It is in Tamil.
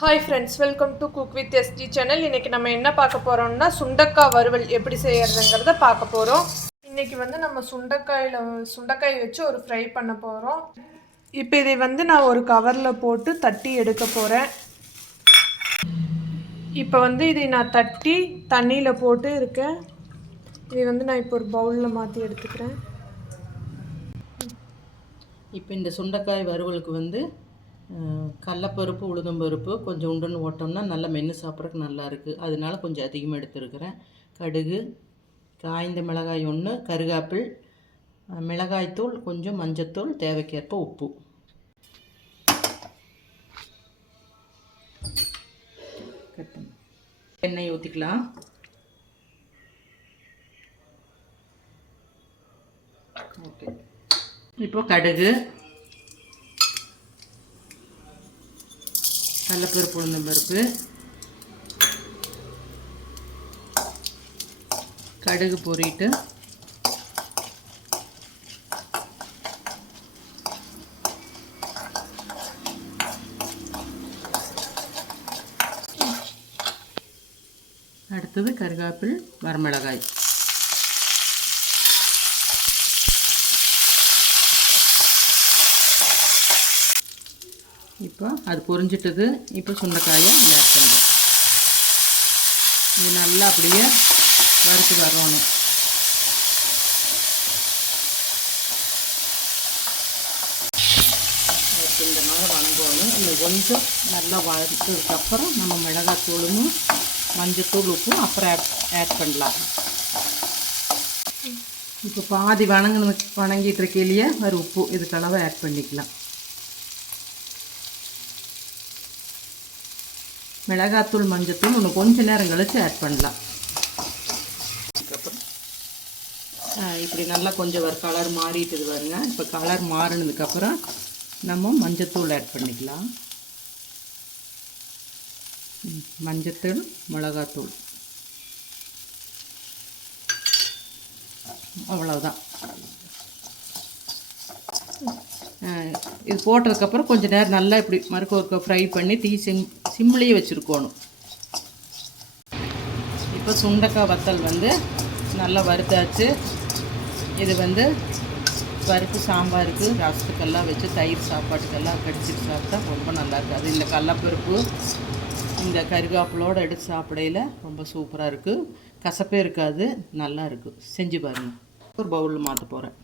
Hi friends welcome to cook with SD channel இன்றைக்கி நம்ம என்ன பார்க்க போகிறோம்னா சுண்டக்காய் வறுவல் எப்படி செய்யறதுங்கிறத பார்க்க போகிறோம் இன்றைக்கி வந்து நம்ம சுண்டக்காயில் சுண்டக்காய் வச்சு ஒரு ஃப்ரை பண்ண போகிறோம் இப்போ இதை வந்து நான் ஒரு கவரில் போட்டு தட்டி எடுக்க போகிறேன் இப்போ வந்து இதை நான் தட்டி தண்ணியில் போட்டு இருக்கேன். இதை வந்து நான் இப்போ ஒரு பவுலில் மாற்றி எடுத்துக்கிறேன். இப்போ இந்த சுண்டக்காய் வறுவலுக்கு வந்து கடலப்பருப்பு உளுந்தம்பருப்பு கொஞ்சம் உண்டுன்னு ஓட்டோம்னா நல்லா மென்று சாப்பிட்றதுக்கு நல்லா இருக்குது அதனால கொஞ்சம் அதிகமாக எடுத்துருக்கிறேன். கடுகு காய்ந்த மிளகாய் ஒன்று கருகாப்பிள் மிளகாய்த்தூள் கொஞ்சம் மஞ்சத்தூள் தேவைக்கேற்ப உப்பு. எண்ணெய் ஊற்றிக்கலாம் ஓகே இப்போ கடுகு கடலப்பருப்பு உளுந்தம் பருப்பு. கடுகு பொறிட்டு. அடுத்தது கருகாப்பில் வரமிளகாய் இப்போ அது பொரிஞ்சிட்டது. இப்போ சுண்டைக்காயை ஆட் பண்ணுறோம் இது நல்லா அப்படியே வறுத்து வரணும். இந்த மாதிரி வணங்கணும். இது கொஞ்சம் நல்லா வறுத்ததுக்கப்புறம் நம்ம மிளகாத்தூளும் மஞ்சத்தூள் உப்பும் அப்புறம் ஆட் ஆட் பண்ணலாம். இப்போ பாதி வணங்கின வணங்கிட்டு இருக்கையிலேயே ஒரு உப்பு இதுக்களவு ஆட் பண்ணிக்கலாம். மிளகாத்தூள் மஞ்சத்தூள் இன்னும் கொஞ்ச நேரம் கழித்து ஆட் பண்ணலாம். அதுக்கப்புறம் இப்படி நல்லா கொஞ்சம் ஒரு கலர் மாறிட்டுது பாருங்க. இப்போ கலர் மாறினதுக்கப்புறம் நம்ம மஞ்சத்தூள் ஆட் பண்ணிக்கலாம். மஞ்சத்தூள் மிளகாத்தூள். அவ்வளோதான் இது போட்டதுக்கப்புறம் கொஞ்சம் நேரம் நல்லா இப்படி மறுக்க ஒருக்க ஃப்ரை பண்ணி தீ சிம் சிம்லேயே வச்சுருக்கணும். இப்போ சுண்டக்காய் வத்தல் வந்து நல்லா வறுத்தாச்சு. இது வந்து பருப்பு சாம்பாருக்கு ரசத்துக்கெல்லாம் வச்சு தயிர் சாப்பாட்டுக்கெல்லாம் கடிச்சிட்டு சாப்பிட்டா ரொம்ப நல்லாயிருக்கு அது இந்த கடலப்பருப்பு இந்த கருவேப்பிலோடு எடுத்து சாப்பிடையில ரொம்ப சூப்பராக இருக்குது கசப்பே இருக்காது நல்லா இருக்குது செஞ்சு பாருங்கள் ஒரு பவுலில் மாற்ற போகிறேன்